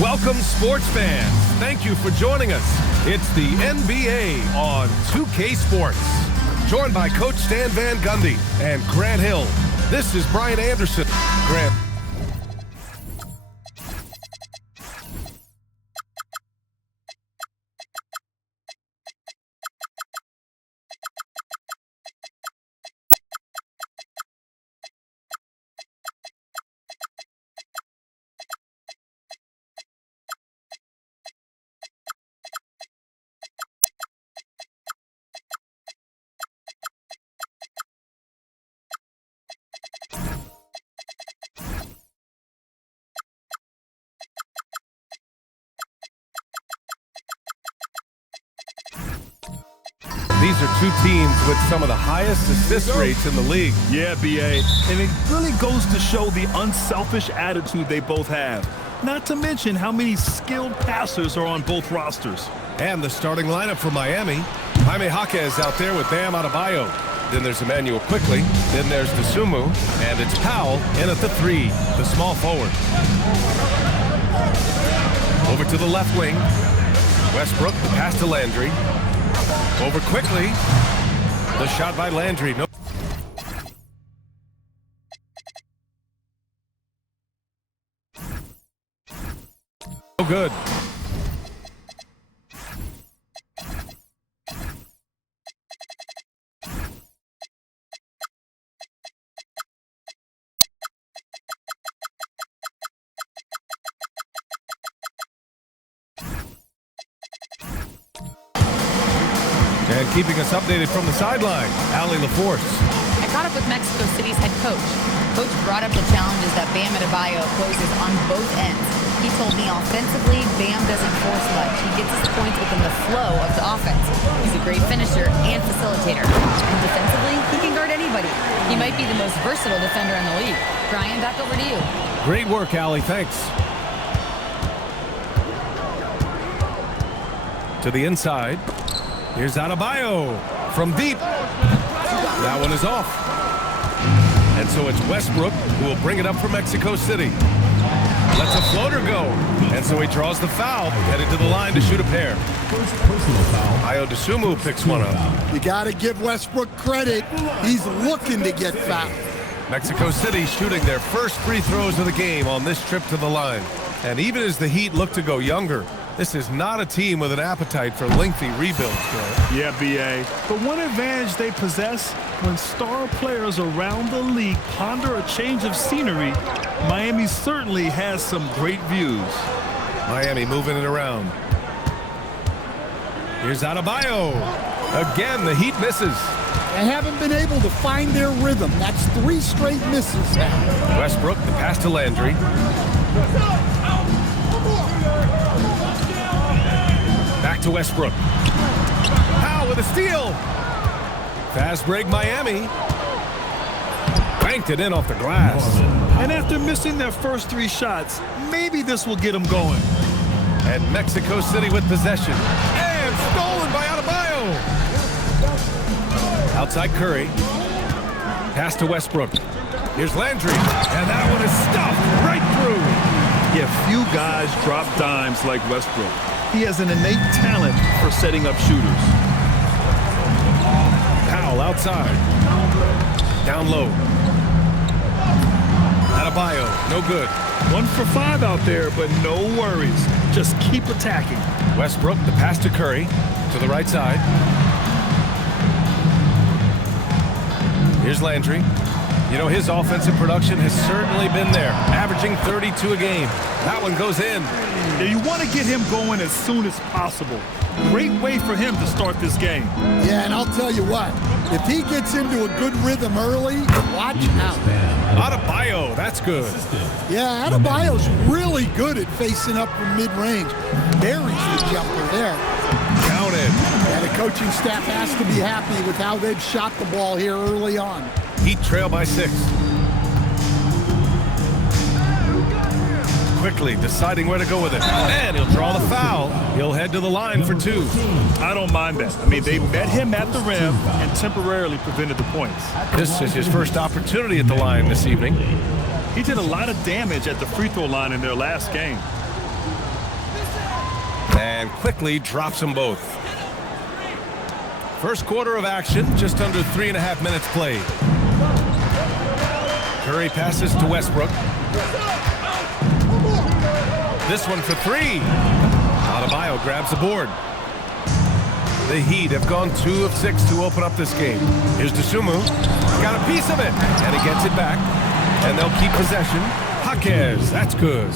Welcome, sports fans. Thank you for joining us. It's the NBA on 2K Sports. Joined by Coach Stan Van Gundy and Grant Hill. This is Brian Anderson. Grant. These are two teams with some of the highest assist rates in the league. Yeah, B.A. And it really goes to show the unselfish attitude they both have. Not to mention how many skilled passers are on both rosters. And the starting lineup for Miami. Jaime Jaquez out there with Bam Adebayo. Then there's Emmanuel Quickly. Then there's Dosunmu. And it's Powell in at the 3, the small forward. Over to the left wing. Westbrook, the pass to Landry. Over quickly. The shot by Landry. No. No good. And keeping us updated from the sideline, Allie LaForce. I caught up with Mexico City's head coach. Coach brought up the challenges that Bam Adebayo poses on both ends. He told me offensively, Bam doesn't force much. He gets his points within the flow of the offense. He's a great finisher and facilitator. And defensively, he can guard anybody. He might be the most versatile defender in the league. Brian, back over to you. Great work, Allie. Thanks. To the inside. Here's Adebayo from deep. That one is off. And so it's Westbrook who will bring it up for Mexico City. Lets a floater go. And so he draws the foul, headed to the line to shoot a pair. Ayo Dosunmu picks one up. You got to give Westbrook credit. He's looking to get fouled. Mexico City shooting their first free throws of the game on this trip to the line. And even as the Heat look to go younger, this is not a team with an appetite for lengthy rebuilds, Grant. Yeah, B.A. But one advantage they possess, when star players around the league ponder a change of scenery, Miami certainly has some great views. Miami moving it around. Here's Adebayo. Again, the Heat misses. They haven't been able to find their rhythm. That's 3 straight misses now. Westbrook, the pass to Landry. Back to Westbrook. Powell with a steal. Fast break, Miami. Banked it in off the glass. And after missing their first 3 shots, maybe this will get them going. And Mexico City with possession. And stolen by Adebayo. Outside Curry. Pass to Westbrook. Here's Landry. And that one is stuffed right through. Yeah, few guys drop dimes like Westbrook. He has an innate talent for setting up shooters. Powell outside. Down low. Adebayo, no good. 1 for 5 out there, but no worries. Just keep attacking. Westbrook, the pass to Curry. To the right side. Here's Here's Landry. You know, his offensive production has certainly been there, averaging 32 a game. That one goes in. Yeah, you want to get him going as soon as possible. Great way for him to start this game. Yeah, and I'll tell you what, if he gets into a good rhythm early, watch out. Adebayo, that's good. Yeah, Adebayo's really good at facing up from mid-range. Buries the jumper there. Counted. Yeah, the coaching staff has to be happy with how they've shot the ball here early on. Heat trail by 6. Quickly deciding where to go with it. And he'll draw the foul. He'll head to the line for 2. I don't mind that. I mean, they met him at the rim and temporarily prevented the points. This is his first opportunity at the line this evening. He did a lot of damage at the free throw line in their last game. And quickly drops them both. First quarter of action, just under 3.5 minutes played. Curry passes to Westbrook. This one for 3. Adebayo grabs the board. The Heat have gone 2 of 6 to open up this game. Here's Dosunmu. Got a piece of it. And he gets it back. And they'll keep possession. Jaquez, that's good.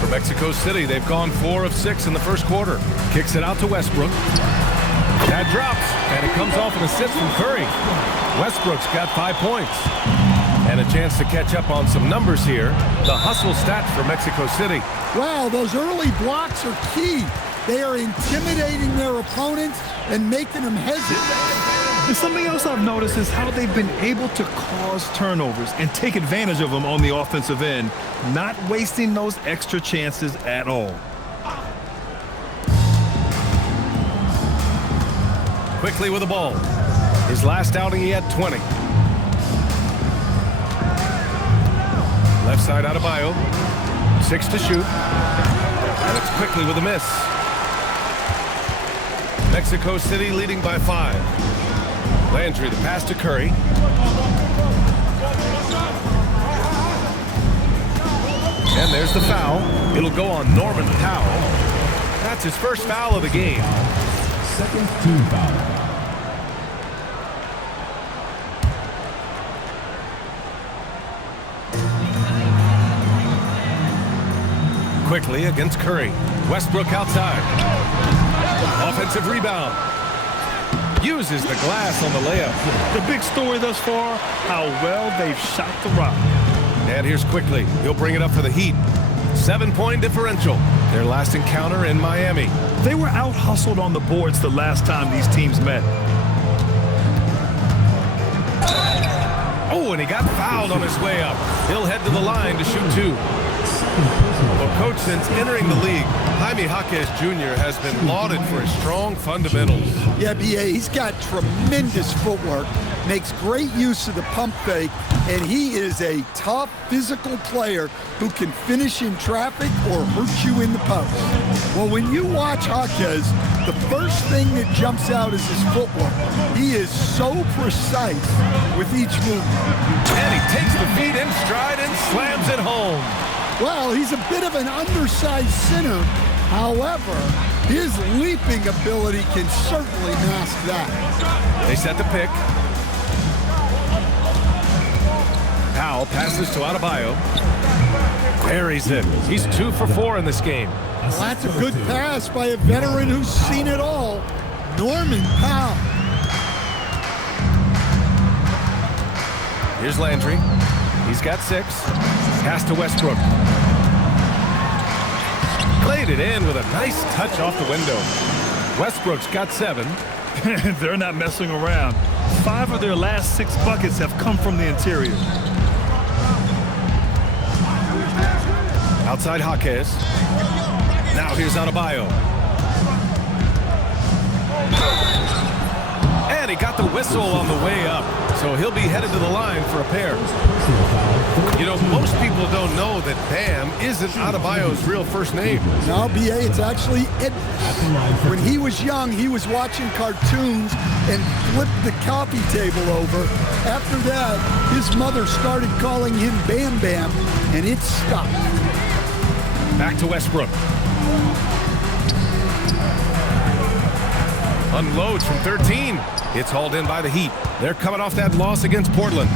For Mexico City, they've gone 4 of 6 in the first quarter. Kicks it out to Westbrook. That drops, and it comes off an assist from Curry. Westbrook's got 5 points. And a chance to catch up on some numbers here. The hustle stats for Mexico City. Wow, those early blocks are key. They are intimidating their opponents and making them hesitate. And something else I've noticed is how they've been able to cause turnovers and take advantage of them on the offensive end, not wasting those extra chances at all. Quickly with the ball. His last outing, he had 20. Left side Adebayo. 6 to shoot. And it's quickly with a miss. Mexico City leading by 5. Landry, the pass to Curry. And there's the foul. It'll go on Norman Powell. That's his first foul of the game. Second team foul. Quickly against Curry. Westbrook outside. Offensive rebound. Uses the glass on the layup. The big story thus far, how well they've shot the rock. And here's Quickly. He'll bring it up for the Heat. 7-point differential. Their last encounter in Miami. They were out-hustled on the boards the last time these teams met. Oh, and he got fouled on his way up. He'll head to the line to shoot 2. Well, Coach, since entering the league, Jaime Jaquez Jr. has been lauded for his strong fundamentals. Yeah, B.A., he's got tremendous footwork, makes great use of the pump fake, and he is a tough physical player who can finish in traffic or hurt you in the post. Well, when you watch Jaquez, the first thing that jumps out is his footwork. He is so precise with each move. And he takes the feet in stride and slams it home. Well, he's a bit of an undersized center. However, his leaping ability can certainly mask that. They set the pick. Powell passes to Adebayo. Buries it. He's 2 for 4 in this game. Well, that's a good pass by a veteran who's seen it all, Norman Powell. Here's Landry. He's got 6. Pass to Westbrook. Played it in with a nice touch off the window. Westbrook's got 7. They're not messing around. 5 of their last 6 buckets have come from the interior. Outside Jaquez. Now here's Adebayo. And he got the whistle on the way up. So he'll be headed to the line for a pair. You know, most people don't know that Bam isn't Adebayo's real first name. No, B.A., it's actually Ed. When he was young, he was watching cartoons and flipped the coffee table over. After that, his mother started calling him Bam Bam, and it stuck. Back to Westbrook. Unloads from 13. It's hauled in by the Heat. They're coming off that loss against Portland.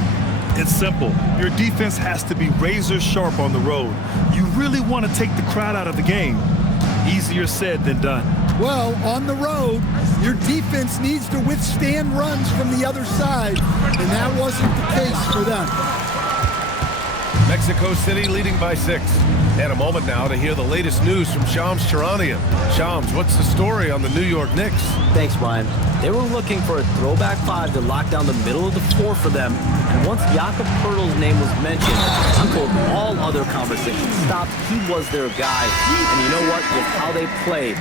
It's simple. Your defense has to be razor sharp on the road. You really want to take the crowd out of the game. Easier said than done. Well, on the road, your defense needs to withstand runs from the other side, and that wasn't the case for them. Mexico City leading by 6. And a moment now to hear the latest news from Shams Charania. Shams, what's the story on the New York Knicks? Thanks, Brian. They were looking for a throwback 5 to lock down the middle of the floor for them. And once Jakob Poeltl's name was mentioned, I'm told all other conversations stopped. He was their guy. And you know what? With how they play,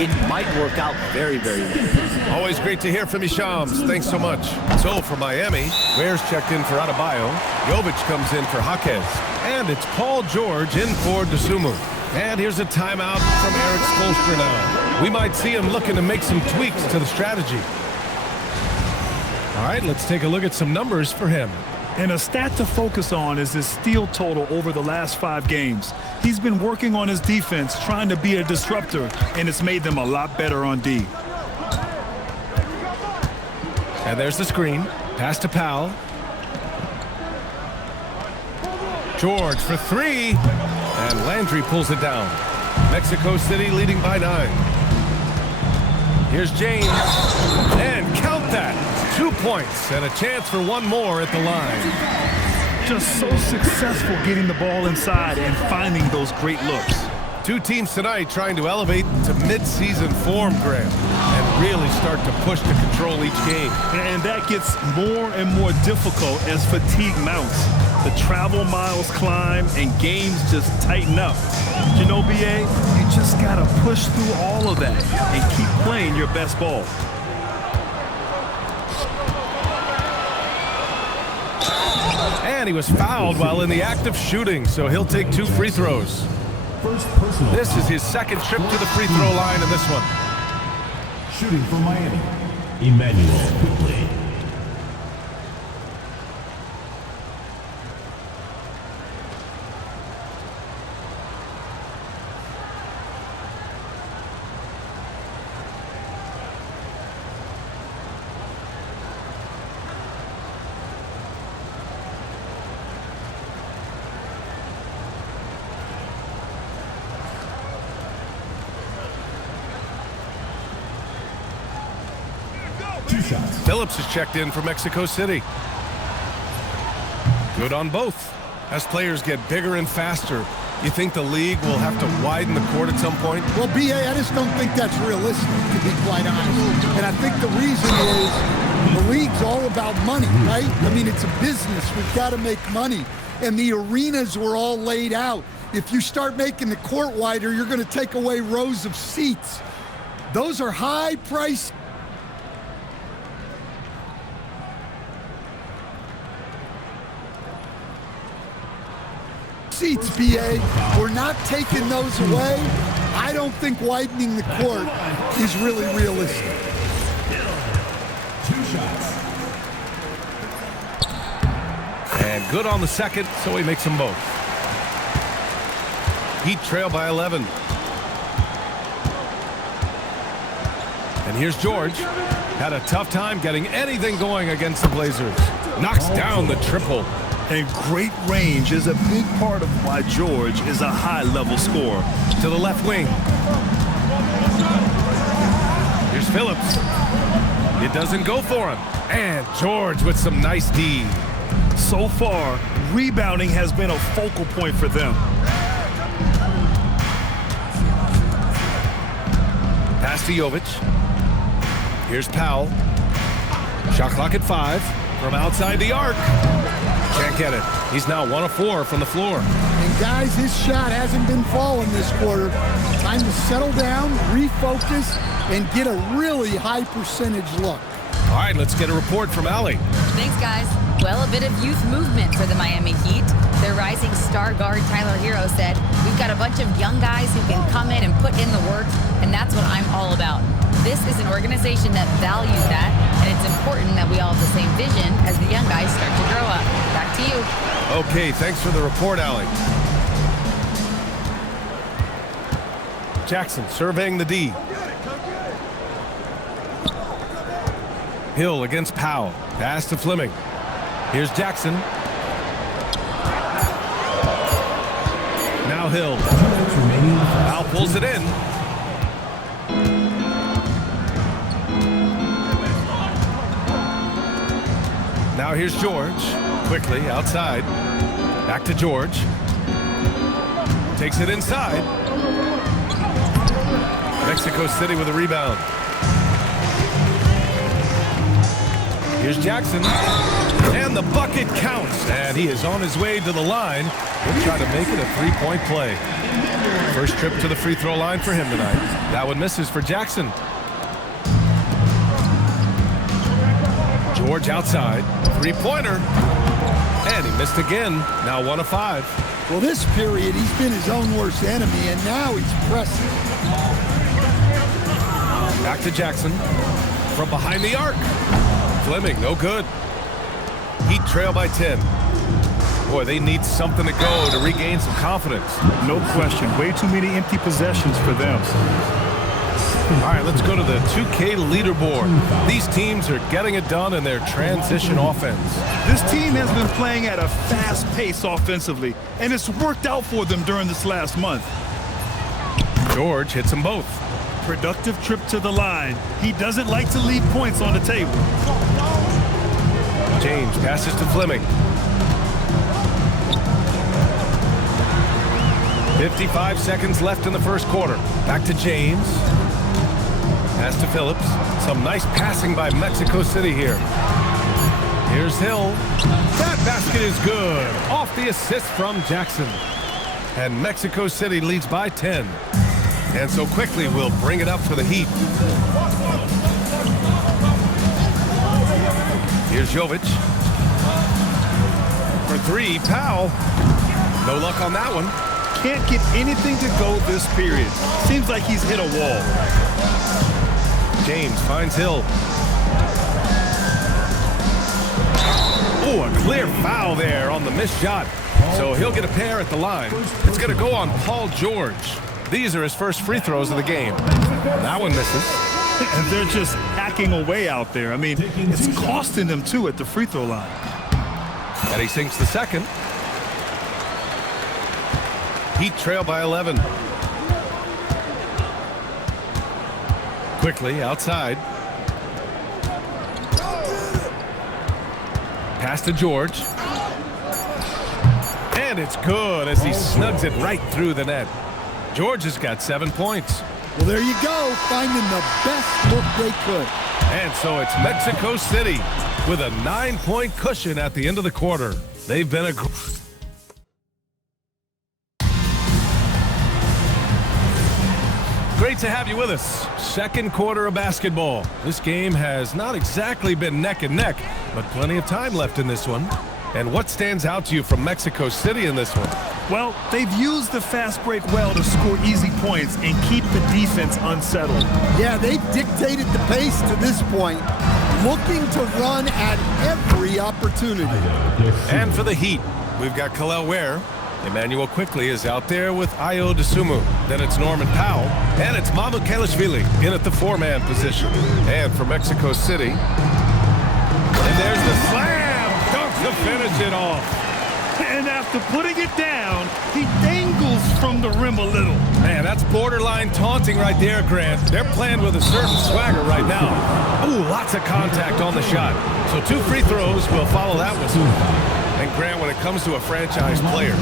it might work out very, very well. Always great to hear from you, Shams. Thanks so much. So for Miami, Ware's checked in for Adebayo. Jovic comes in for Jaquez. And it's Paul George in for Dosunmu. And here's a timeout from Eric Spoelstra now. We might see him looking to make some tweaks to the strategy. All right, let's take a look at some numbers for him. And a stat to focus on is his steal total over the last 5 games. He's been working on his defense, trying to be a disruptor, and it's made them a lot better on D. And there's the screen. Pass to Powell. George for 3. And Landry pulls it down. Mexico City leading by 9. Here's James. And count that. 2 points and a chance for one more at the line. Just so successful getting the ball inside and finding those great looks. 2 teams tonight trying to elevate to mid-season form, Graham, and really start to push to control each game. And that gets more and more difficult as fatigue mounts. The travel miles climb and games just tighten up. You know, BA, you just got to push through all of that and keep playing your best ball. And he was fouled while in the act of shooting, so he'll take 2 free throws. This is his second trip to the free throw line in this one. Shooting for Miami, Emmanuel Quickly. Phillips is checked in for Mexico City. Good on both. As players get bigger and faster, you think the league will have to widen the court at some point? Well, B.A., I just don't think that's realistic, to be quite honest. And I think the reason is the league's all about money, right? I mean, it's a business. We've got to make money. And the arenas were all laid out. If you start making the court wider, you're going to take away rows of seats. Those are high-priced seats, BA. We're not taking those away. I don't think widening the court is really realistic. 2 shots. And good on the second, so he makes them both. Heat trail by 11. And here's George. Had a tough time getting anything going against the Blazers. Knocks down the triple. And great range is a big part of why George is a high-level scorer. To the left wing. Here's Phillips. It doesn't go for him. And George with some nice D. So far, rebounding has been a focal point for them. Pass to Jovic. Here's Powell. Shot clock at 5 from outside the arc. Can't get it. He's now 1 of 4 from the floor. And guys, his shot hasn't been falling this quarter. Time to settle down, refocus, and get a really high percentage look. All right, let's get a report from Allie. Thanks, guys. Well, a bit of youth movement for the Miami Heat. Their rising star guard, Tyler Hero, said, "We've got a bunch of young guys who can come in and put in the work, and that's what I'm all about." This is an organization that values that, and it's important that we all have the same vision as the young guys start to grow up. Back to you. Okay, thanks for the report, Allie. Jackson surveying the D. Hill against Powell. Pass to Fleming. Here's Jackson. Now Hill. Powell pulls it in. Now here's George. Quickly outside. Back to George. Takes it inside. Mexico City with a rebound. Here's Jackson. And the bucket counts. And he is on his way to the line. He'll try to make it a three-point play. First trip to the free throw line for him tonight. That one misses for Jackson. George outside. Three-pointer. And he missed again. Now 1 of 5. Well, this period, he's been his own worst enemy, and now he's pressing. Back to Jackson. From behind the arc. Fleming, no good. Heat trail by 10. Boy, they need something to go to regain some confidence. No question. Way too many empty possessions for them. All right, let's go to the 2K leaderboard. These teams are getting it done in their transition offense. This team has been playing at a fast pace offensively, and it's worked out for them during this last month. George hits them both. Productive trip to the line. He doesn't like to leave points on the table. James passes to Fleming. 55 seconds left in the first quarter. Back to James. Pass to Phillips. Some nice passing by Mexico City here. Here's Hill. That basket is good. Off the assist from Jackson. And Mexico City leads by 10. And so quickly we'll bring it up for the Heat. Here's Jovic. For 3, Powell. No luck on that one. Can't get anything to go this period. Seems like he's hit a wall. James finds Hill. Oh, a clear foul there on the missed shot. So he'll get a pair at the line. It's going to go on Paul George. These are his first free throws of the game. That one misses. And they're just hacking away out there. I mean, it's costing them too at the free throw line. And he sinks the second. Heat trail by 11. Quickly outside. Pass to George. And it's good as he snugs it right through the net. George has got 7 points. Well, there you go, finding the best look they could. And so it's Mexico City with a 9-point cushion at the end of the quarter. They've been great to have you with us. Second quarter of basketball. This game has not exactly been neck and neck, but plenty of time left in this one. And what stands out to you from Mexico City in this one? Well, they've used the fast break well to score easy points and keep the defense unsettled. Yeah, they've dictated the pace to this point, looking to run at every opportunity. And for the Heat, we've got Kel'el Ware. Emmanuel Quickly is out there with Ayo Dosunmu. Then it's Norman Powell. And it's Mamukelashvili in at the 4-man position. And for Mexico City. And there's the slam! Dunk to finish it off. And after putting it down, he dangles from the rim a little. Man, that's borderline taunting right there, Grant. They're playing with a certain swagger right now. Ooh, lots of contact on the shot. So 2 free throws will follow that whistle. And Grant, when it comes to a franchise player,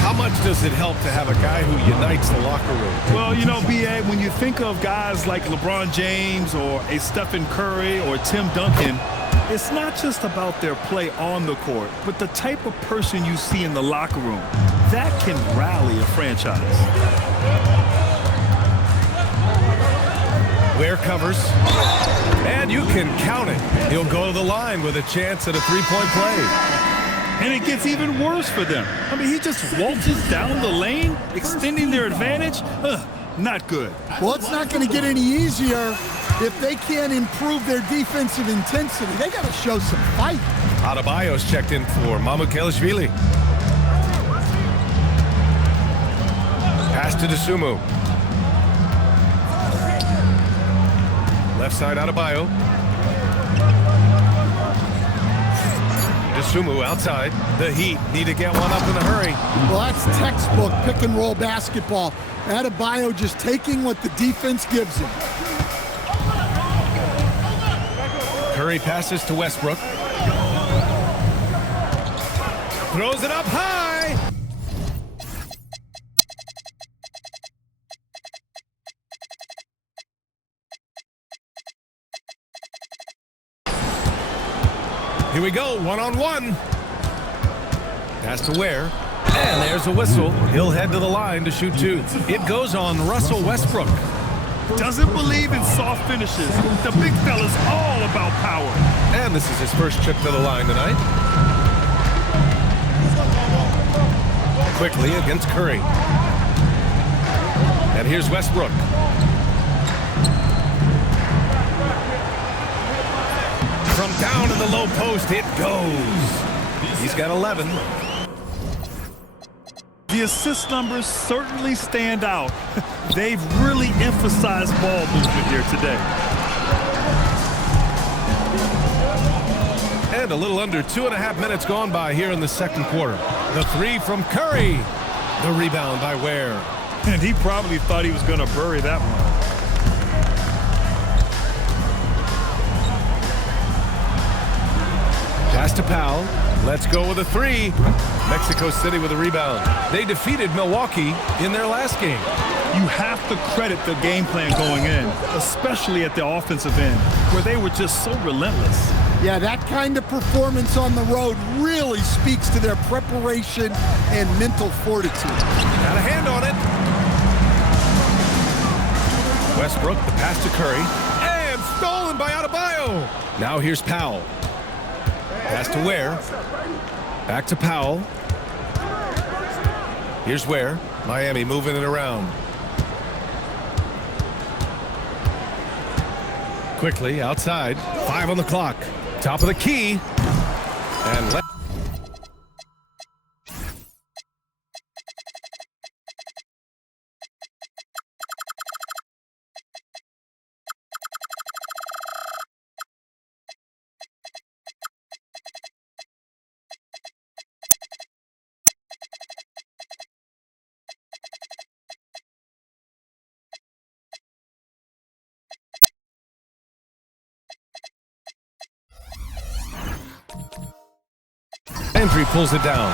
how much does it help to have a guy who unites the locker room? Well, you know, B.A., when you think of guys like LeBron James or a Stephen Curry or Tim Duncan, it's not just about their play on the court, but the type of person you see in the locker room. That can rally a franchise. Ware covers. And you can count it. He'll go to the line with a chance at a 3-point play. And it gets even worse for them. I mean, he just waltzes down the lane, extending their advantage. Not good. Well, it's not going to get any easier if they can't improve their defensive intensity. They got to show some fight. Adebayo's checked in for Mamukelashvili. Pass to Dosunmu. Left side Adebayo. Dosunmu outside. The Heat need to get one up in a hurry. Well, that's textbook pick and roll basketball. Adebayo just taking what the defense gives him. Curry passes to Westbrook. Throws it up high. Here we go, one-on-one. Pass to Ware. And there's a whistle. He'll head to the line to shoot two. It goes on Russell Westbrook. Doesn't believe in soft finishes. The big fella's all about power. And this is his first trip to the line tonight. Quickly against Curry. And here's Westbrook. From down in the low post, it goes. He's got 11. The assist numbers certainly stand out. They've really emphasized ball movement here today. And a little under 2.5 minutes gone by here in the second quarter. The three from Curry. The rebound by Ware. And he probably thought he was going to bury that one. Pass to Powell. Let's go with a three. Mexico City with a rebound. They defeated Milwaukee in their last game. You have to credit the game plan going in, especially at the offensive end, where they were just so relentless. Yeah, that kind of performance on the road really speaks to their preparation and mental fortitude. Got a hand on it. Westbrook, the pass to Curry. And stolen by Adebayo. Now here's Powell. Pass to Ware. Back to Powell. Here's Ware. Miami moving it around. Quickly outside. 5 on the clock. Top of the key. And Landry pulls it down.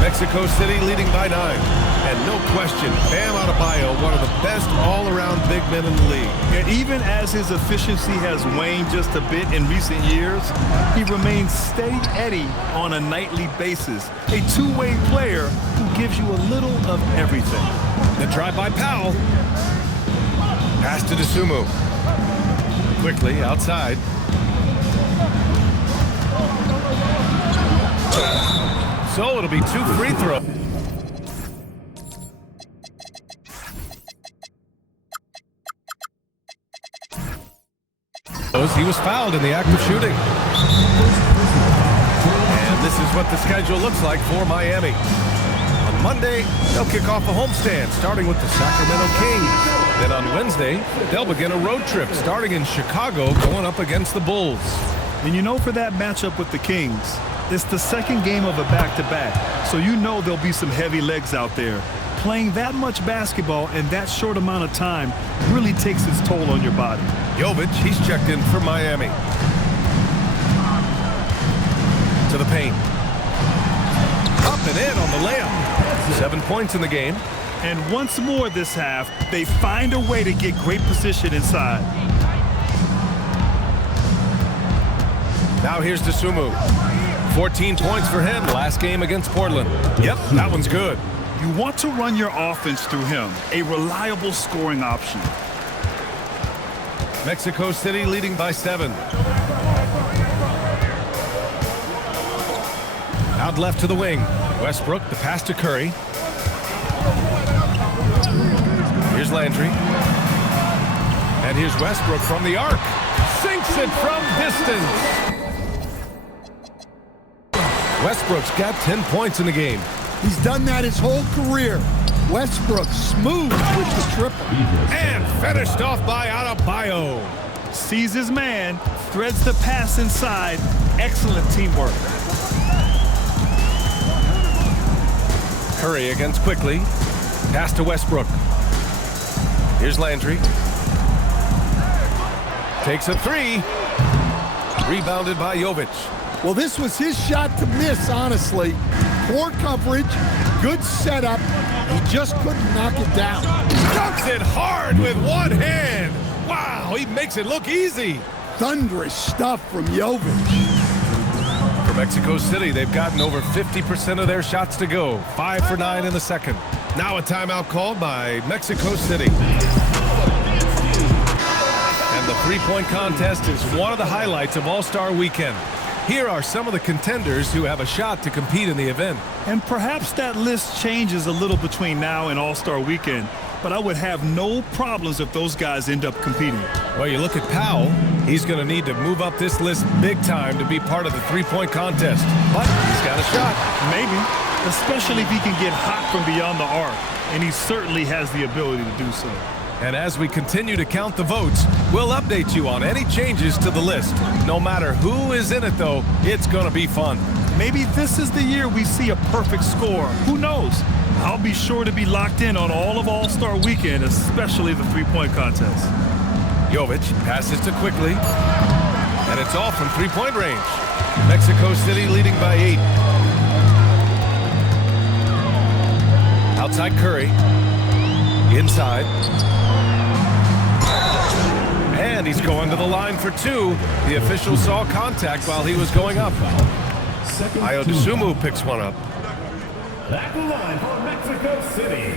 Mexico City leading by 9. And no question, Bam Adebayo, one of the best all-around big men in the league. And even as his efficiency has waned just a bit in recent years, he remains steady Eddie on a nightly basis. A two-way player who gives you a little of everything. The drive by Powell. Pass to Dosunmu. Quickly outside. So it'll be 2 free throws. He was fouled in the act of shooting. And this is what the schedule looks like for Miami. On Monday, they'll kick off a homestand, starting with the Sacramento Kings. Then on Wednesday, they'll begin a road trip, starting in Chicago, going up against the Bulls. And you know, for that matchup with the Kings, it's the second game of a back-to-back, so you know there'll be some heavy legs out there. Playing that much basketball in that short amount of time really takes its toll on your body. Jovic, he's checked in for Miami. To the paint. Up and in on the layup. 7 points in the game. And once more this half, they find a way to get great position inside. Now here's Dosunmu. 14 points for him last game against Portland. Yep, that one's good. You want to run your offense through him, a reliable scoring option. Mexico City leading by 7. Out left to the wing. Westbrook, the pass to Curry. Here's Landry. And here's Westbrook from the arc. Sinks it from distance. Westbrook's got 10 points in the game. He's done that his whole career. Westbrook smooth with the triple. And finished off by Adebayo. Sees his man, threads the pass inside. Excellent teamwork. Curry against Quickly. Pass to Westbrook. Here's Landry. Takes a three. Rebounded by Jovic. Well, this was his shot to miss, honestly. Poor coverage, good setup. He just couldn't knock it down. Dunks it hard with one hand. Wow, he makes it look easy. Thunderous stuff from Jovic. For Mexico City, they've gotten over 50% of their shots to go. 5 for 9 in the second. Now a timeout called by Mexico City. And the three-point contest is one of the highlights of All-Star Weekend. Here are some of the contenders who have a shot to compete in the event. And perhaps that list changes a little between now and All-Star Weekend, but I would have no problems if those guys end up competing. Well, you look at Powell, he's going to need to move up this list big time to be part of the three-point contest. But he's got a shot. Maybe, especially if he can get hot from beyond the arc, and he certainly has the ability to do so. And as we continue to count the votes, we'll update you on any changes to the list. No matter who is in it, though, it's going to be fun. Maybe this is the year we see a perfect score. Who knows? I'll be sure to be locked in on all of All-Star Weekend, especially the three-point contest. Jovic passes to Quickly, and it's off from three-point range. Mexico City leading by 8. Outside Curry. Inside. And he's going to the line for 2. The official saw contact while he was going up. Ayo Dosunmu picks one up. At the line for Mexico City,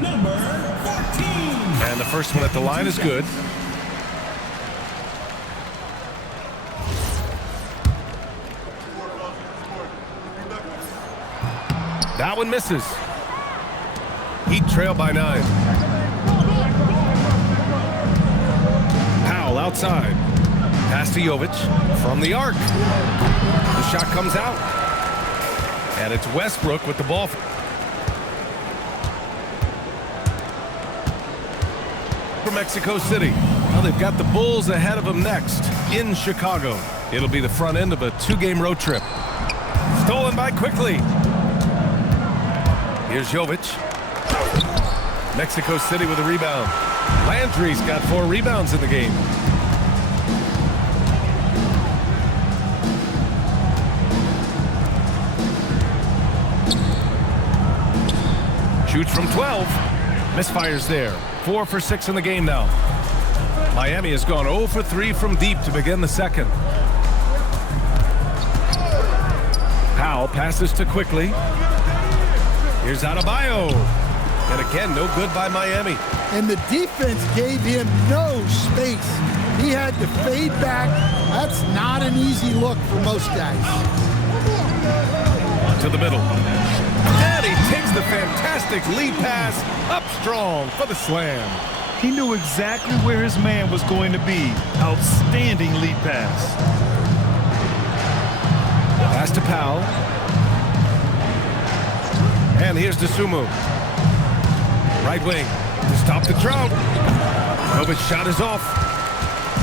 number 14. And the first one at the line is good. That one misses. Heat trail by 9. Powell outside. Pass to Jovic from the arc. The shot comes out. And it's Westbrook with the ball. For Mexico City. Well, they've got the Bulls ahead of them next in Chicago. It'll be the front end of a 2-game road trip. Stolen by Quickly. Here's Jovic. Mexico City with a rebound. Landry's got 4 rebounds in the game. Shoots from 12. Misfires there. 4 for 6 in the game now. Miami has gone 0 for 3 from deep to begin the second. Powell passes to Quickly. Here's Adebayo. And again, no good by Miami. And the defense gave him no space. He had to fade back. That's not an easy look for most guys. To the middle. And he takes the fantastic lead pass up strong for the slam. He knew exactly where his man was going to be. Outstanding lead pass. Pass to Powell. And here's Dosunmu. Right wing to stop the drought. Jovic's shot is off.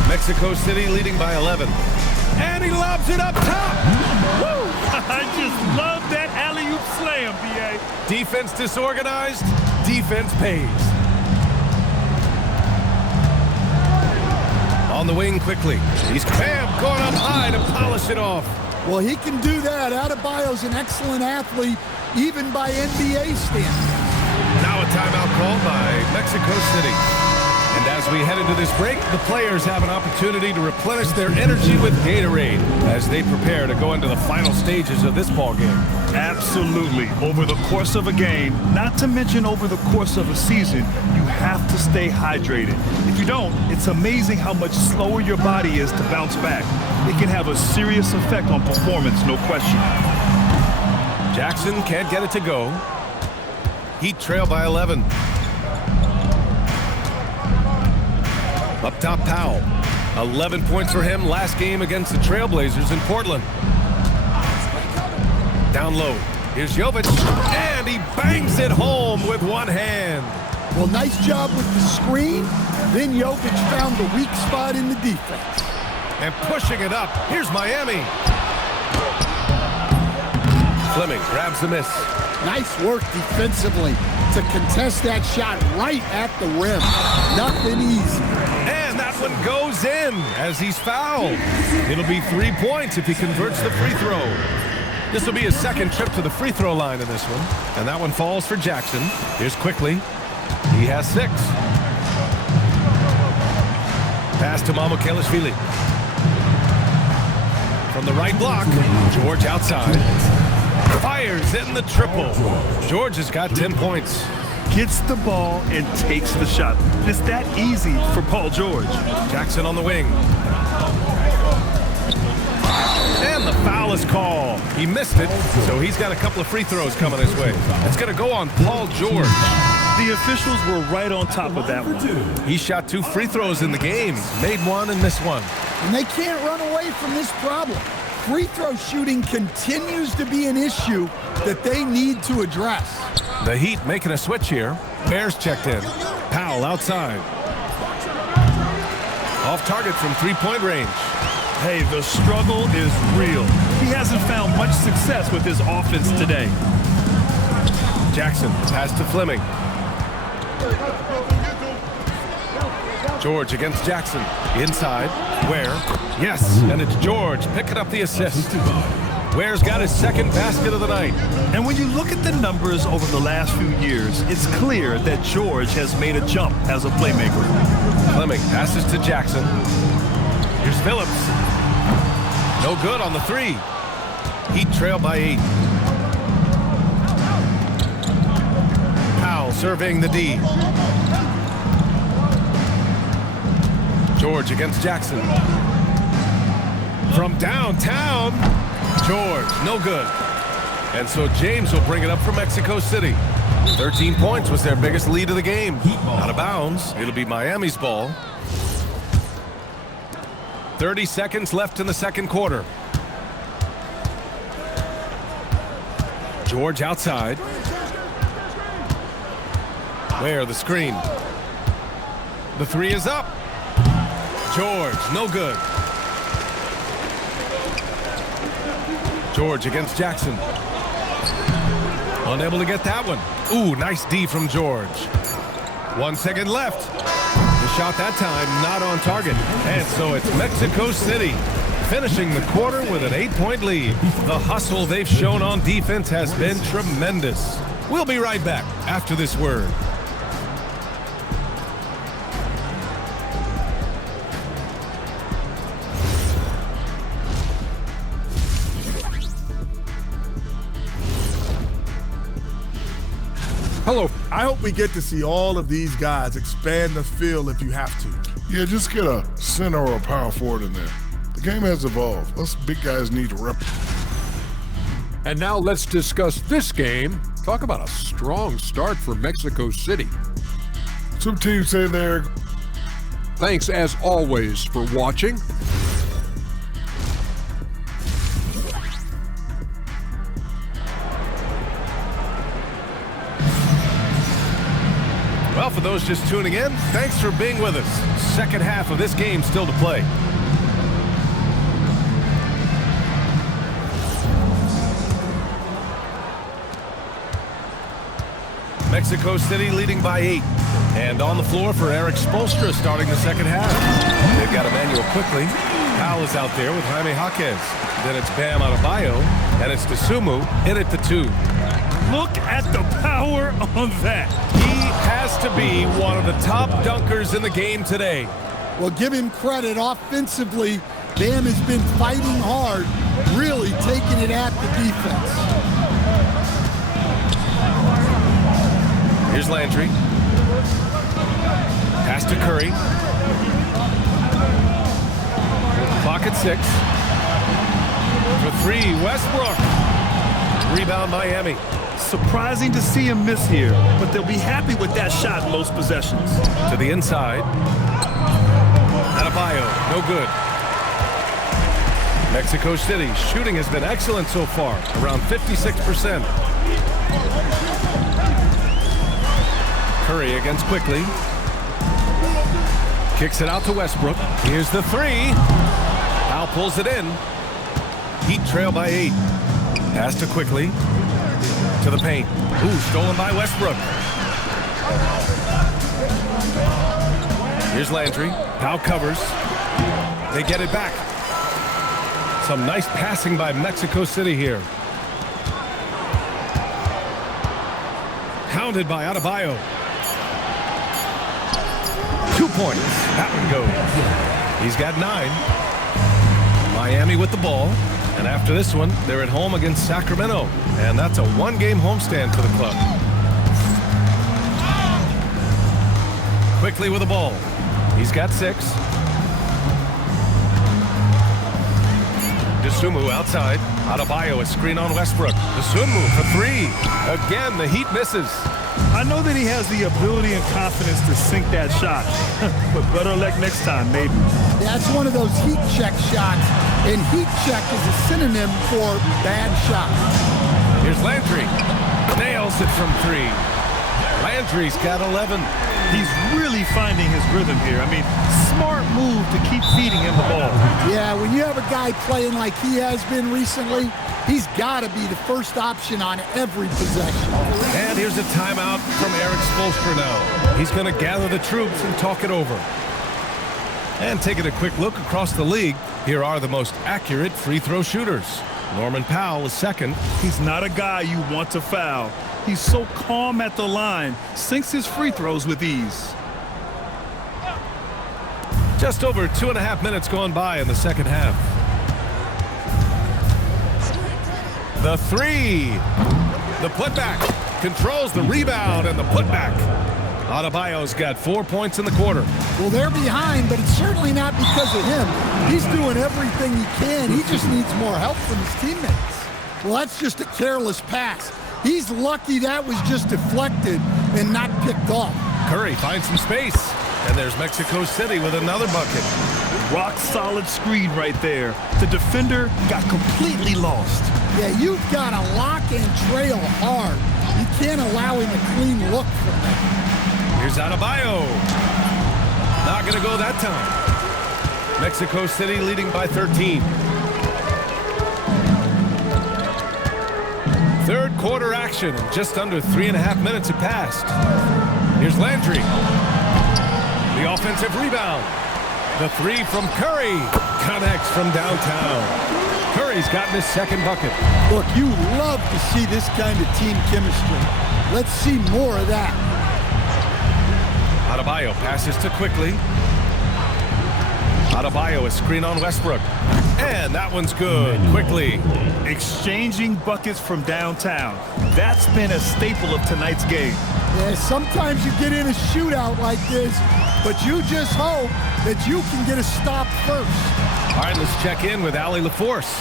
Mexico City leading by 11. And he lobs it up top. Woo! I just love that alley-oop slam, B.A. Defense disorganized. Defense pays. On the wing quickly. He's Bam going up high to polish it off. Well, he can do that. Adebayo's an excellent athlete, even by NBA standards. Now a timeout called by Mexico City. And as we head into this break, the players have an opportunity to replenish their energy with Gatorade as they prepare to go into the final stages of this ball game. Absolutely. Over the course of a game, not to mention over the course of a season, you have to stay hydrated. If you don't, it's amazing how much slower your body is to bounce back. It can have a serious effect on performance, no question. Jackson can't get it to go. Heat trail by 11. Up top, Powell. 11 points for him last game against the Trailblazers in Portland. Down low. Here's Jovic. And he bangs it home with one hand. Well, nice job with the screen. Then Jovic found the weak spot in the defense. And pushing it up. Here's Miami. Fleming grabs the miss. Nice work defensively to contest that shot right at the rim. Nothing easy. And that one goes in as he's fouled. It'll be 3 points if he converts the free throw. This will be his second trip to the free throw line in this one. And that one falls for Jackson. Here's Quickly. He has 6. Pass to Mamukelashvili. From the right block, George outside. Fires in the triple. George has got 10 points. Gets the ball and takes the shot. It's that easy for Paul George. Jackson on the wing. And the foul is called. He missed it, so he's got a couple of free throws coming his way. It's going to go on Paul George. The officials were right on top of that one. He shot 2 free throws in the game. Made one and missed one. And they can't run away from this problem. Free throw shooting continues to be an issue that they need to address. The Heat making a switch here. Bears checked in. Powell outside. Off target from 3-point range. Hey, the struggle is real. He hasn't found much success with his offense today. Jackson, pass to Fleming. George against Jackson. Inside. Ware. Yes, and it's George picking up the assist. Ware's got his second basket of the night. And when you look at the numbers over the last few years, it's clear that George has made a jump as a playmaker. Fleming passes to Jackson. Here's Phillips. No good on the 3. Heat trail by 8. Powell surveying the D. George against Jackson. From downtown, George, no good. And so James will bring it up for Mexico City. 13 points was their biggest lead of the game. Out of bounds, it'll be Miami's ball. 30 seconds left in the second quarter. George outside. Where the screen. The 3 is up. George, no good. George against Jackson. Unable to get that one. Ooh, nice D from George. 1 second left. The shot that time not on target. And so it's Mexico City finishing the quarter with an 8-point lead. The hustle they've shown on defense has been tremendous. We'll be right back after this word. Hello. I hope we get to see all of these guys expand the field if you have to. Yeah, just get a center or a power forward in there. The game has evolved. Us big guys need to rep. And now let's discuss this game. Talk about a strong start for Mexico City. Some teams say they're... Thanks as always for watching. Well, for those just tuning in, thanks for being with us. Second half of this game still to play. Mexico City leading by 8. And on the floor for Eric Spoelstra starting the second half. They've got Emmanuel Quickly. Powell is out there with Jaime Jaquez. Then it's Bam Adebayo, and it's Dosunmu in at the 2. Look at the power on that. He has to be one of the top dunkers in the game today. Well, give him credit. Offensively, Bam has been fighting hard, really taking it at the defense. Here's Landry. Pass to Curry. Clock at 6. For 3, Westbrook. Rebound Miami. Surprising to see him miss here, but they'll be happy with that shot most possessions. To the inside. Adebayo, no good. Mexico City shooting has been excellent so far, around 56%. Curry against Quickly. Kicks it out to Westbrook. Here's the 3. Powell pulls it in. Heat trail by 8. Pass to Quickly. To to the paint. Ooh, stolen by Westbrook. Here's Landry. Powell covers. They get it back. Some nice passing by Mexico City here. Pounded by Adebayo. 2 points. That one goes. He's got 9. Miami with the ball. And after this one, they're at home against Sacramento. And that's a one-game homestand for the club. Quickly with the ball. He's got 6. Dosunmu outside. Adebayo, a screen on Westbrook. Dosunmu for 3. Again, the Heat misses. I know that he has the ability and confidence to sink that shot, but better luck next time, maybe. That's one of those heat check shots, and heat check is a synonym for bad shot. Here's Landry. Nails it from 3. Landry's got 11. He's really finding his rhythm here. I mean, smart move to keep feeding him the ball. Yeah, when you have a guy playing like he has been recently, he's got to be the first option on every possession. And here's a timeout from Eric Spoelstra now. He's going to gather the troops and talk it over. And taking a quick look across the league, here are the most accurate free throw shooters. Norman Powell is second. He's not a guy you want to foul. He's so calm at the line, sinks his free throws with ease. Just over 2.5 minutes gone by in the second half. The 3. The putback. Controls the rebound and the putback. Adebayo's got 4 points in the quarter. Well, they're behind, but it's certainly not because of him. He's doing everything he can. He just needs more help from his teammates. Well, that's just a careless pass. He's lucky that was just deflected and not picked off. Curry finds some space. And there's Mexico City with another bucket. Rock solid screen right there. The defender got completely lost. Yeah, you've got to lock and trail hard. You can't allow him a clean look from that. Here's Adebayo. Not going to go that time. Mexico City leading by 13. Third quarter action. Just under 3.5 minutes have passed. Here's Landry. The offensive rebound. The 3 from Curry. Connects from downtown. Curry's gotten his second bucket. Look, you love to see this kind of team chemistry. Let's see more of that. Adebayo passes to Quickly. Adebayo, a screen on Westbrook. And that one's good. Quickly. Exchanging buckets from downtown. That's been a staple of tonight's game. Yeah, sometimes you get in a shootout like this, but you just hope that you can get a stop first. All right, let's check in with Allie LaForce.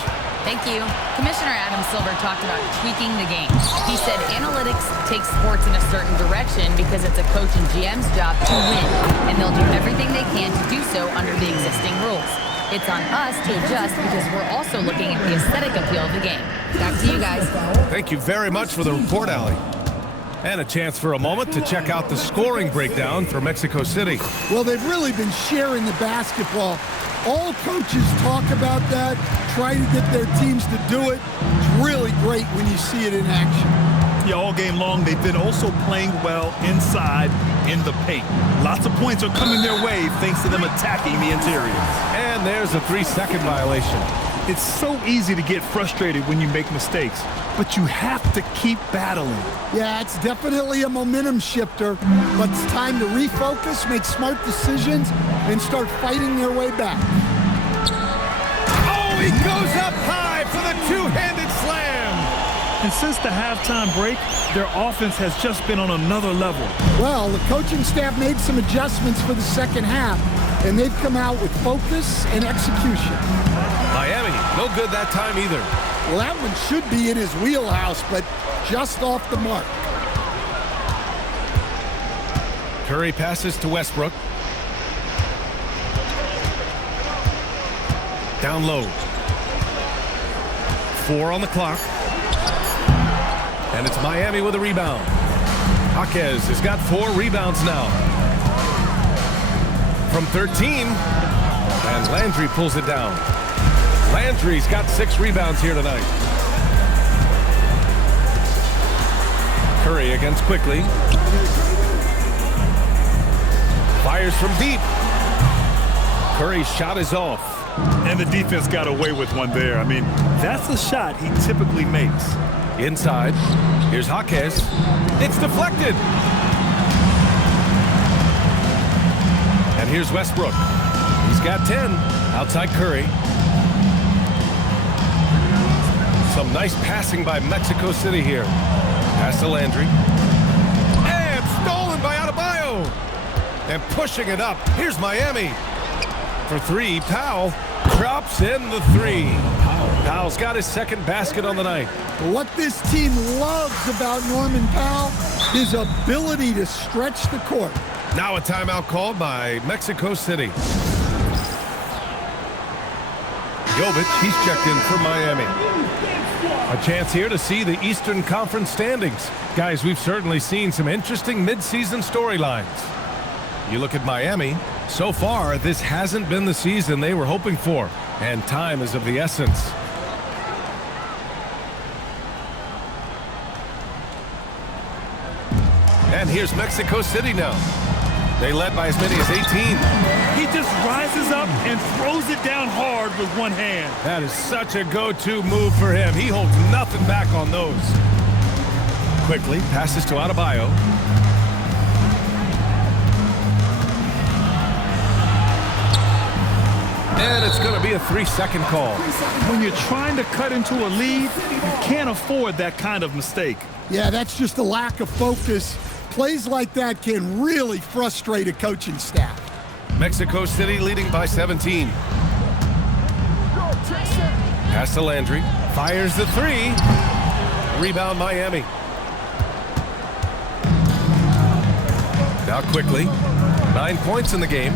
Thank you. Commissioner Adam Silver talked about tweaking the game. He said analytics take sports in a certain direction because it's a coach and GM's job to win, and they'll do everything they can to do so under the existing rules. It's on us to adjust because we're also looking at the aesthetic appeal of the game. Back to you guys. Thank you very much for the report, Allie. And a chance for a moment to check out the scoring breakdown for Mexico City. Well, they've really been sharing the basketball. All coaches talk about that, try to get their teams to do it. It's really great when you see it in action. Yeah, all game long, they've been also playing well inside in the paint. Lots of points are coming their way thanks to them attacking the interior. And there's a 3-second violation. It's so easy to get frustrated when you make mistakes, but you have to keep battling. Yeah, it's definitely a momentum shifter, but it's time to refocus, make smart decisions, and start fighting their way back. Oh, he goes up high for the two-handed slam. And since the halftime break, their offense has just been on another level. Well, the coaching staff made some adjustments for the second half, and they've come out with focus and execution. Miami, no good that time either. Well, that one should be in his wheelhouse, but just off the mark. Curry passes to Westbrook. Down low. 4 on the clock. And it's Miami with a rebound. Jaquez has got 4 rebounds now. From 13. And Landry pulls it down. Landry's got 6 rebounds here tonight. Curry against Quickly. Fires from deep. Curry's shot is off. And the defense got away with one there. I mean, that's a shot he typically makes. Inside. Here's Jaquez. It's deflected. And here's Westbrook. He's got 10. Outside Curry. Some nice passing by Mexico City here. Pass to Landry. And stolen by Adebayo. And pushing it up. Here's Miami. For three, Powell drops in the three. Powell's got his second basket on the night. What this team loves about Norman Powell, his ability to stretch the court. Now a timeout called by Mexico City. Jovic, he's checked in for Miami. A chance here to see the Eastern Conference standings. Guys, we've certainly seen some interesting midseason storylines. You look at Miami, so far this hasn't been the season they were hoping for, and time is of the essence. And here's Mexico City now. They led by as many as 18. He just rises up and throws it down hard with one hand. That is such a go-to move for him. He holds nothing back on those. Quickly passes to Adebayo. And it's going to be a 3-second call. When you're trying to cut into a lead, you can't afford that kind of mistake. Yeah, that's just a lack of focus. Plays like that can really frustrate a coaching staff. Mexico City leading by 17. Pass to Landry. Fires the three. Rebound Miami. Now Quickly. 9 points in the game.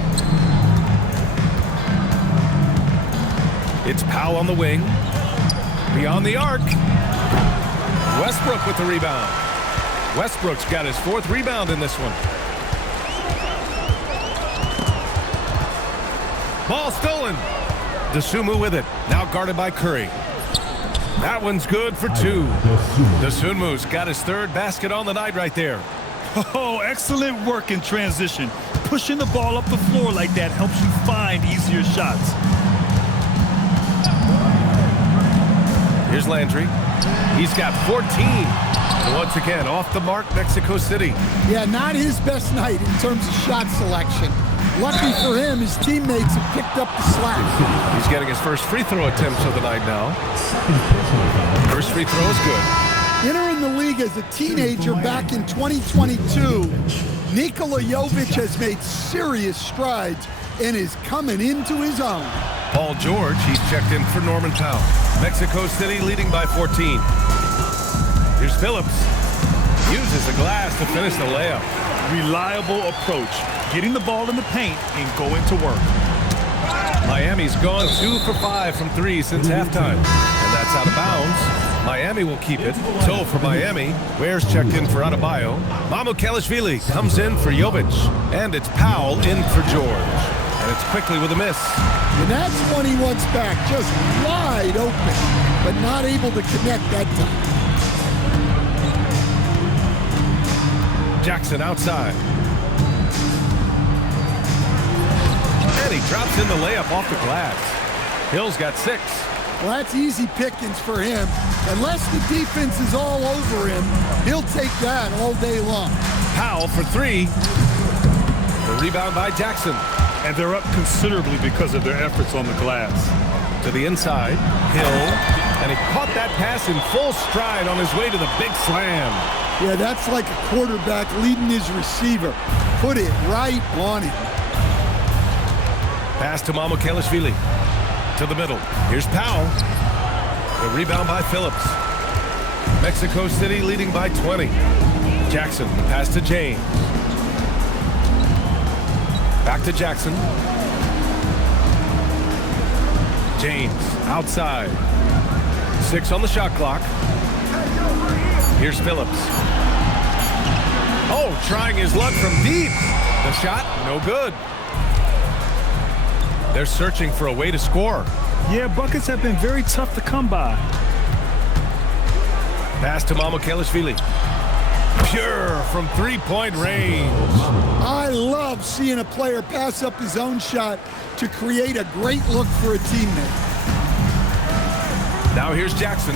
It's Powell on the wing. Beyond the arc. Westbrook with the rebound. Westbrook's got his 4th rebound in this one. Ball stolen. Dosunmu with it. Now guarded by Curry. That one's good for 2. Dosunmu's got his 3rd basket on the night right there. Oh, excellent work in transition. Pushing the ball up the floor like that helps you find easier shots. Here's Landry. He's got 14. And once again, off the mark, Mexico City. Yeah, not his best night in terms of shot selection. Lucky for him, his teammates have picked up the slack. He's getting his first free throw attempts of the night now. First free throw is good. Entering the league as a teenager back in 2022, Nikola Jovic has made serious strides and is coming into his own. Paul George, he's checked in for Norman Powell. Mexico City leading by 14. Here's Phillips. Uses the glass to finish the layup. Reliable approach. Getting the ball in the paint and going to work. Miami's gone 2 for 5 from 3 since halftime. And that's out of bounds. Miami will keep it. So for Miami, Ware's checked in for Adebayo. Mamukelashvili comes in for Jovic. And it's Powell in for George. And it's Quickly with a miss. And that's one he wants back, just wide open, but not able to connect that time. Jackson outside. And he drops in the layup off the glass. Hill's got 6. Well, that's easy pickings for him. Unless the defense is all over him, he'll take that all day long. Powell for 3. The rebound by Jackson. And they're up considerably because of their efforts on the glass. To the inside, Hill, and he caught that pass in full stride on his way to the big slam. Yeah, that's like a quarterback leading his receiver. Put it right on him. Pass to Mamukelashvili. To the middle. Here's Powell. The rebound by Phillips. Mexico City leading by 20. Jackson, the pass to James. Back to Jackson. James outside. 6 on the shot clock. Here's Phillips. Oh, trying his luck from deep. The shot, no good. They're searching for a way to score. Yeah, buckets have been very tough to come by. Pass to Mamukelashvili. Pure from three-point range. I love seeing a player pass up his own shot to create a great look for a teammate. Now here's Jackson.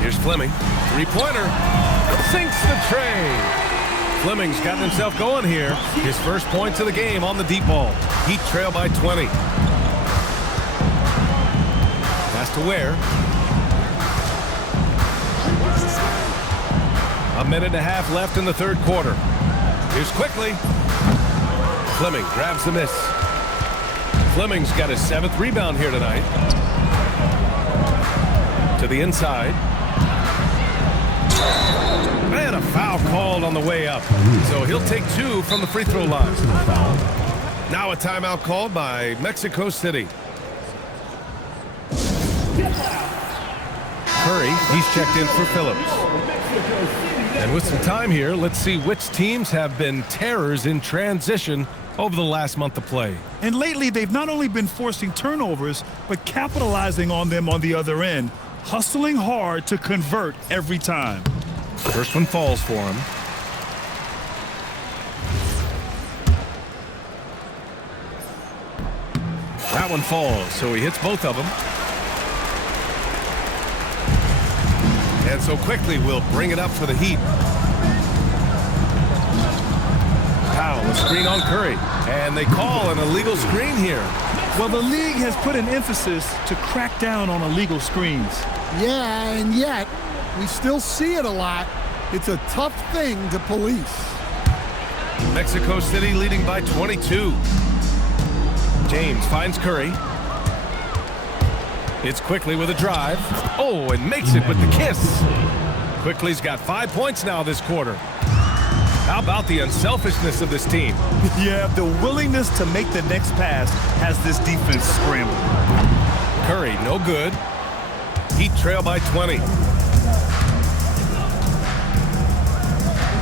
Here's Fleming. Three-pointer. Sinks the tray. Fleming's gotten himself going here. His first points of the game on the deep ball. Heat trail by 20. Pass to Ware. A minute and a half left in the third quarter. Here's Quickly. Fleming grabs the miss. Fleming's got his 7th rebound here tonight. To the inside. And a foul called on the way up. So he'll take 2 from the free throw line. Now a timeout called by Mexico City. Curry, he's checked in for Phillips. And with some time here, let's see which teams have been terrors in transition over the last month of play. And lately, they've not only been forcing turnovers, but capitalizing on them on the other end, hustling hard to convert every time. First one falls for him. That one falls, so he hits both of them. And so Quickly will bring it up for the Heat. Powell, a screen on Curry. And they call an illegal screen here. Well, the league has put an emphasis to crack down on illegal screens. Yeah, and yet we still see it a lot. It's a tough thing to police. Mexico City leading by 22. James finds Curry. It's Quickly with a drive. Oh, and makes it with the kiss. Quickly's got 5 points now this quarter. How about the unselfishness of this team? Yeah, the willingness to make the next pass has this defense scrambling. Curry, no good. Heat trail by 20.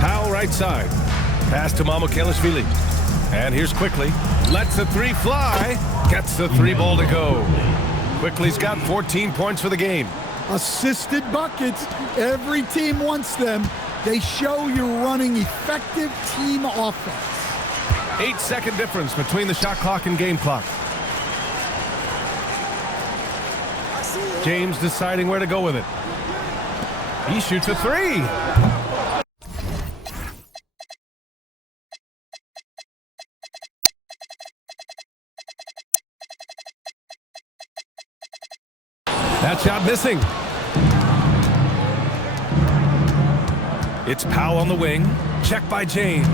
Powell right side. Pass to Mamukelashvili. And here's Quickly. Lets the 3 fly. Gets the 3 ball to go. Quickly's got 14 points for the game. Assisted buckets. Every team wants them. They show you're running effective team offense. 8-second difference between the shot clock and game clock. James deciding where to go with it. He shoots a 3. That shot missing. It's Powell on the wing. Check by James.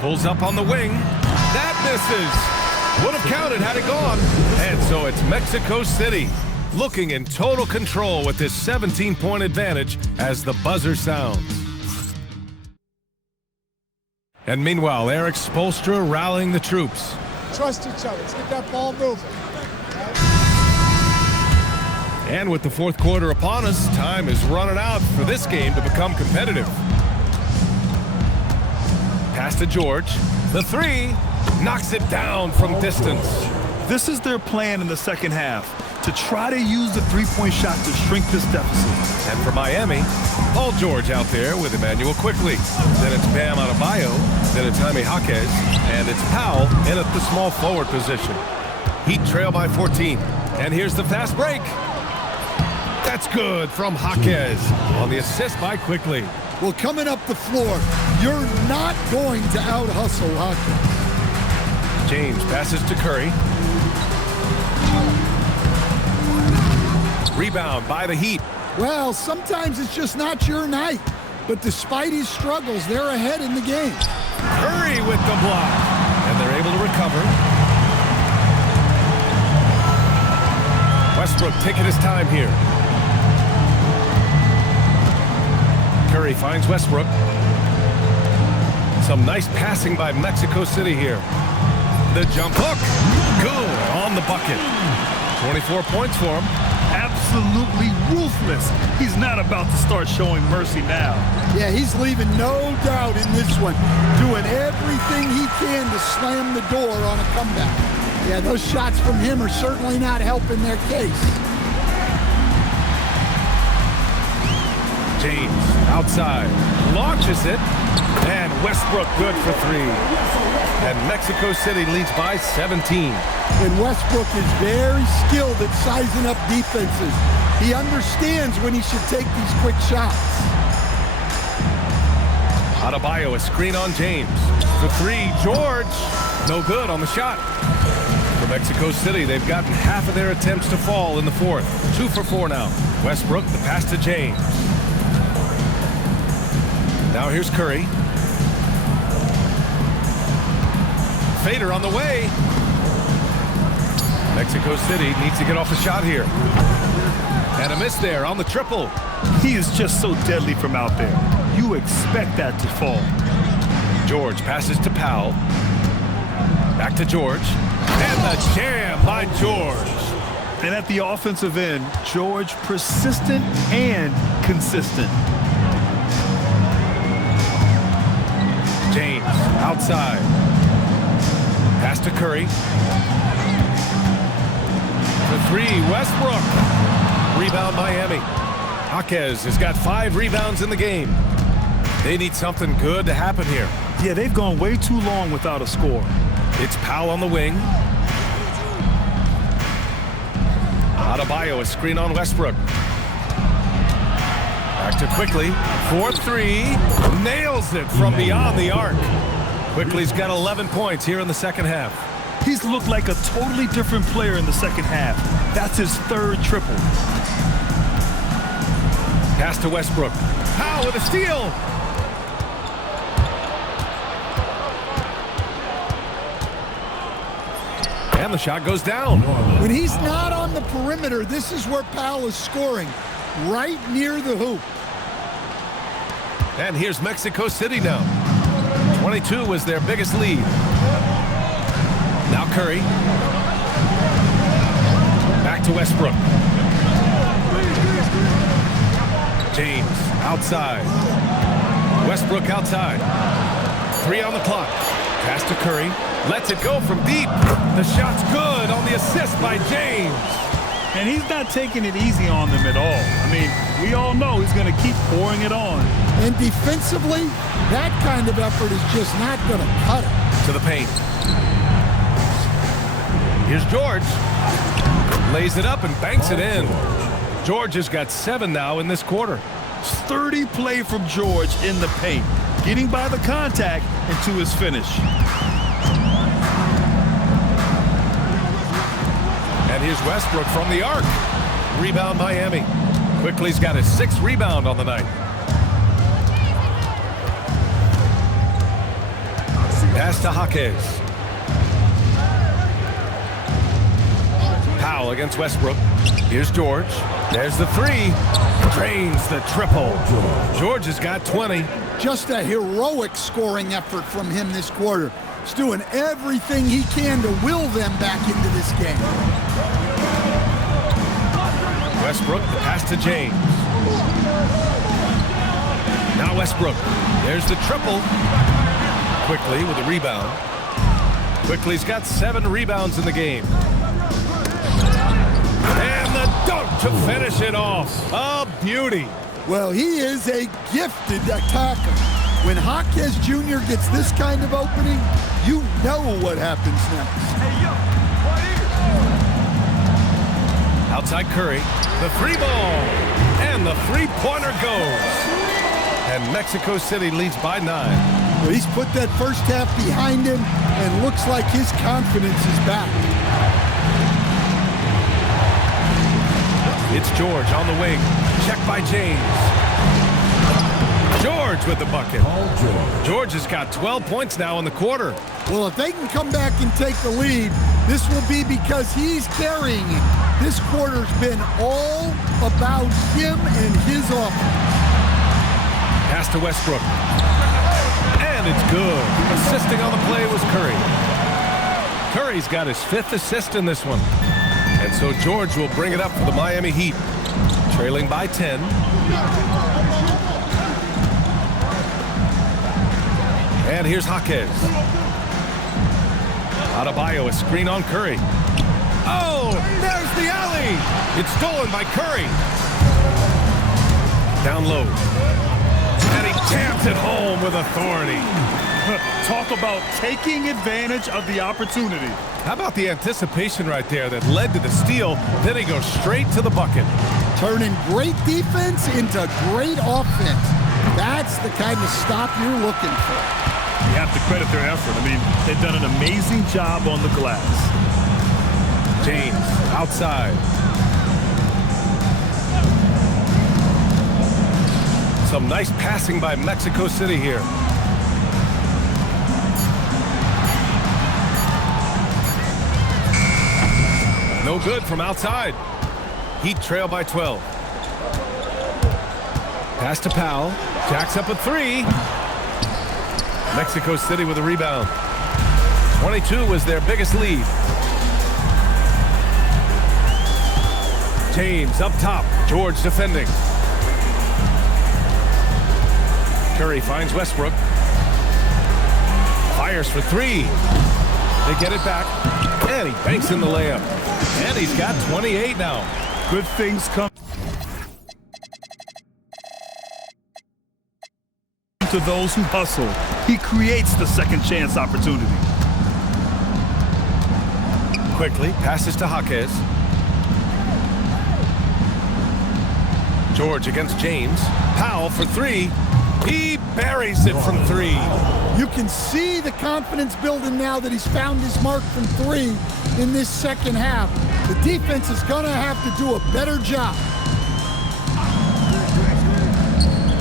Pulls up on the wing. That misses. Would have counted had it gone. And so it's Mexico City looking in total control with this 17-point advantage as the buzzer sounds. And meanwhile, Eric Spoelstra rallying the troops. Trust each other. Let's get that ball moving. And with the fourth quarter upon us, time is running out for this game to become competitive. Pass to George. The 3 knocks it down from distance. This is their plan in the second half, to try to use the three-point shot to shrink this deficit. And for Miami, Paul George out there with Emmanuel Quickly. Then it's Bam Adebayo. Then it's Jaime Jaquez. And it's Powell in at the small forward position. Heat trail by 14. And here's the fast break. That's good from Jaquez on the assist by Quickly. Well, coming up the floor, you're not going to out-hustle Jaquez. James passes to Curry. Rebound by the Heat. Well, sometimes it's just not your night. But despite his struggles, they're ahead in the game. Curry with the block. And they're able to recover. Westbrook taking his time here. Curry finds Westbrook. Some nice passing by Mexico City here. The jump hook. Good on the bucket. 24 points for him. Absolutely ruthless. He's not about to start showing mercy now. Yeah, he's leaving no doubt in this one. Doing everything he can to slam the door on a comeback. Yeah, those shots from him are certainly not helping their case. James outside, launches it, and Westbrook good for three. And Mexico City leads by 17. And Westbrook is very skilled at sizing up defenses. He understands when he should take these quick shots. Adebayo, a screen on James. For three, George. No good on the shot. For Mexico City, they've gotten half of their attempts to fall in the fourth. 2 for 4 now. Westbrook, the pass to James. Now here's Curry. Fader on the way. Mexico City needs to get off a shot here. And a miss there on the triple. He is just so deadly from out there. You expect that to fall. George passes to Powell. Back to George. And the jam by George. And at the offensive end, George persistent and consistent. James outside. Pass to Curry. For three, Westbrook. Rebound Miami. Jaquez has got 5 rebounds in the game. They need something good to happen here. Yeah, they've gone way too long without a score. It's Powell on the wing. Adebayo, a screen on Westbrook. Back to Quickly. 4-3. Nails it from beyond the arc. Quickly's got 11 points here in the second half. He's looked like a totally different player in the second half. That's his 3rd triple. Pass to Westbrook. Powell with a steal. And the shot goes down. When he's not on the perimeter, this is where Powell is scoring, right near the hoop. And here's Mexico City now. 22 was their biggest lead. Now Curry. Back to Westbrook. James outside. Westbrook outside. 3 on the clock. Pass to Curry. Lets it go from deep. The shot's good on the assist by James. And he's not taking it easy on them at all. I mean, we all know he's going to keep pouring it on. And defensively, that kind of effort is just not going to cut it. To the paint. Here's George. Lays it up and banks it in. George has got 7 now in this quarter. Sturdy play from George in the paint, getting by the contact and to his finish. And here's Westbrook from the arc. Rebound Miami. Quickly's got his 6th rebound on the night. Pass to Jaquez. Powell against Westbrook. Here's George. There's the 3. Drains the triple. George has got 20. Just a heroic scoring effort from him this quarter. He's doing everything he can to will them back into this game. Westbrook, the pass to James. Now Westbrook. There's the triple. Quickly with a rebound. Quickly's got 7 rebounds in the game. And the dunk to finish it off. A beauty. Well, he is a gifted attacker. When Jaquez Jr. gets this kind of opening, you know what happens next. Outside Curry, the 3 ball, and the 3-pointer goes. And Mexico City leads by 9. Well, he's put that first half behind him and looks like his confidence is back. It's George on the wing. Checked by James. George with the bucket. George has got 12 points now in the quarter. Well, if they can come back and take the lead, this will be because he's carrying it. This quarter's been all about him and his offense. Pass to Westbrook. And it's good. Assisting on the play was Curry. Curry's got his 5th assist in this one. And so George will bring it up for the Miami Heat. Trailing by 10. And here's Jaquez. Adebayo, a screen on Curry. Oh, there's the alley. It's stolen by Curry. Down low. And he jams it home with authority. Talk about taking advantage of the opportunity. How about the anticipation right there that led to the steal? Then he goes straight to the bucket. Turning great defense into great offense. That's the kind of stop you're looking for. You have to credit their effort. I mean, they've done an amazing job on the glass. James outside. Some nice passing by Mexico City here. No good from outside. Heat trail by 12. Pass to Powell. Jacks up a three. Mexico City with a rebound. 22 was their biggest lead. James up top. George defending. Curry finds Westbrook. Fires for three. They get it back. And he banks in the layup. And he's got 28 now. Good things come to those who hustle. He creates the second chance opportunity. Quickly passes to Jaquez. George against James. Powell for three. He buries it from three. You can see the confidence building now that he's found his mark from three in this second half. The defense is going to have to do a better job.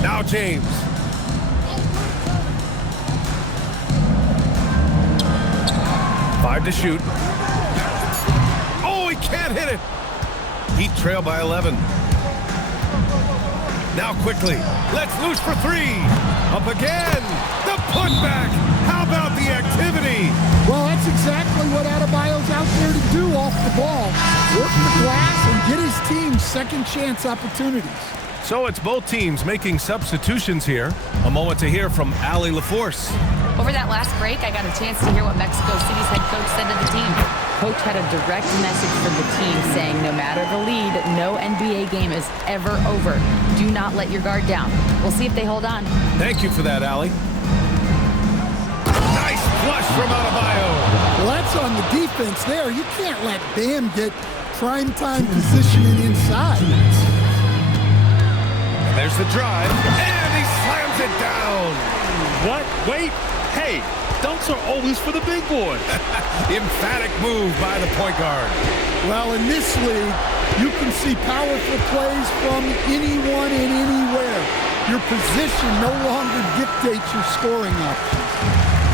Now James. Five to shoot. Oh, he can't hit it. Heat trail by 11. Now quickly, let's loose for three. Up again. The putback. How about the activity? Well, that's exactly what Adebayo's out there to do off the ball. Work the glass and get his team second chance opportunities. So it's both teams making substitutions here. A moment to hear from Allie LaForce. Over that last break, I got a chance to hear what Mexico City's head coach said to the team. Coach had a direct message from the team saying no matter the lead, no NBA game is ever over. Do not let your guard down. We'll see if they hold on. Thank you for that, Allie. Nice flush from Adebayo. Well, that's on the defense there. You can't let Bam get primetime positioning inside. And there's the drive, and he slams it down. What? Wait. Hey, dunks are always for the big boy. Emphatic move by the point guard. Well, in this league, you can see powerful plays from anyone and anywhere. Your position no longer dictates your scoring options.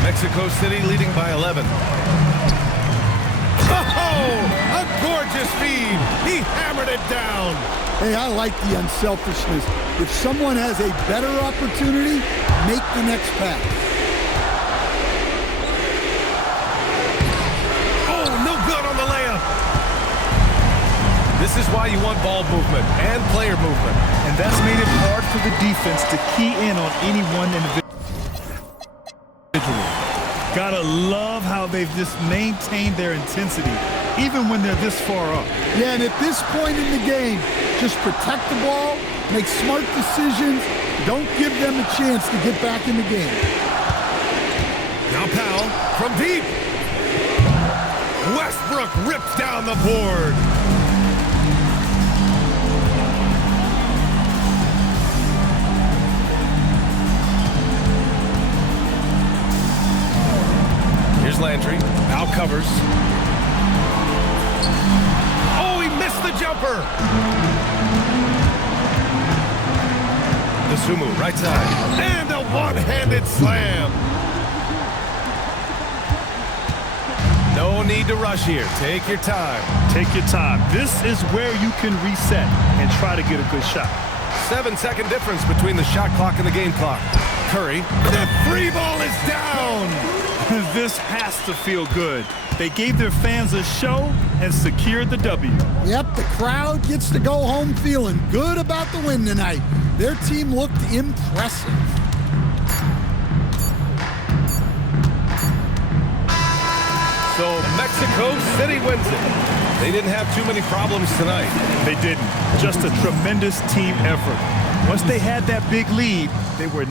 Mexico City leading by 11. Oh, a gorgeous feed. He hammered it down. Hey, I like the unselfishness. If someone has a better opportunity, make the next pass. Oh, no good on the layup. This is why you want ball movement and player movement. And that's made it hard for the defense to key in on any one individual. Gotta love how they've just maintained their intensity, even when they're this far up. Yeah, and at this point in the game, just protect the ball, make smart decisions, don't give them a chance to get back in the game. Now Powell from deep. Westbrook rips down the board. Here's Landry. Out covers. Oh, he missed the jumper. Nasumu, right side. And a one-handed slam. No need to rush here. Take your time. Take your time. This is where you can reset and try to get a good shot. 7-second difference between the shot clock and the game clock. Curry, the free ball is down. This has to feel good. They gave their fans a show and secured the W. Yep, the crowd gets to go home feeling good about the win tonight. Their team looked impressive. So Mexico City wins it. They didn't have too many problems tonight. They didn't. Just a tremendous team effort. Once they had that big lead, they were